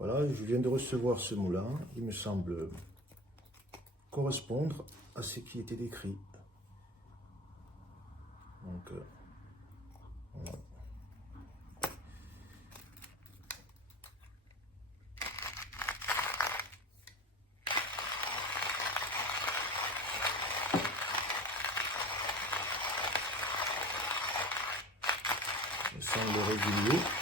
Voilà, je viens de recevoir ce mot-là. Il me semble correspondre à ce qui était décrit. Donc, voilà. Il semble régulier.